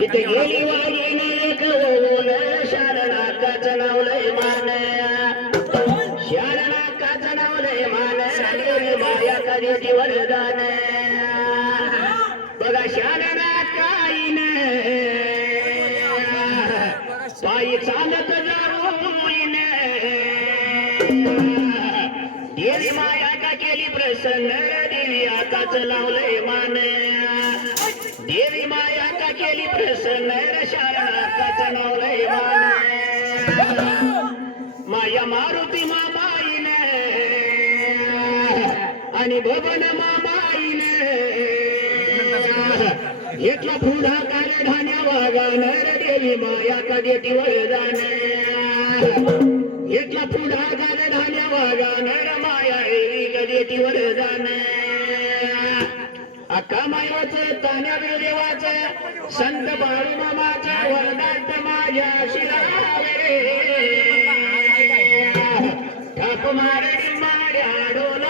तिथे गेली ओवून शारणाकाचं नाव लय मान शारणाकाचं नाव लय मान गेली माया कधी ती वरदान बघा शारणाकाईन. पायी चालत जाऊन देवी माया का केली प्रसन्न देवी आकाच लावलंय मान देवी माया का केली प्रसन्न शारणाकाच लावलंय मान माया मारुती मामाईन आणि भवन मामाईन घेतला पुढाकार ढाण्या वागानर देवी माया का देती वरदान घेतला पुढाकार ढाण्या वागानर माया देवी का देती वरदान अक्का माईवाचं तान्या देवाचं संत बाळूमामाच्या वरदात माझ्या शिरावे ठाप मारे माड्या डोला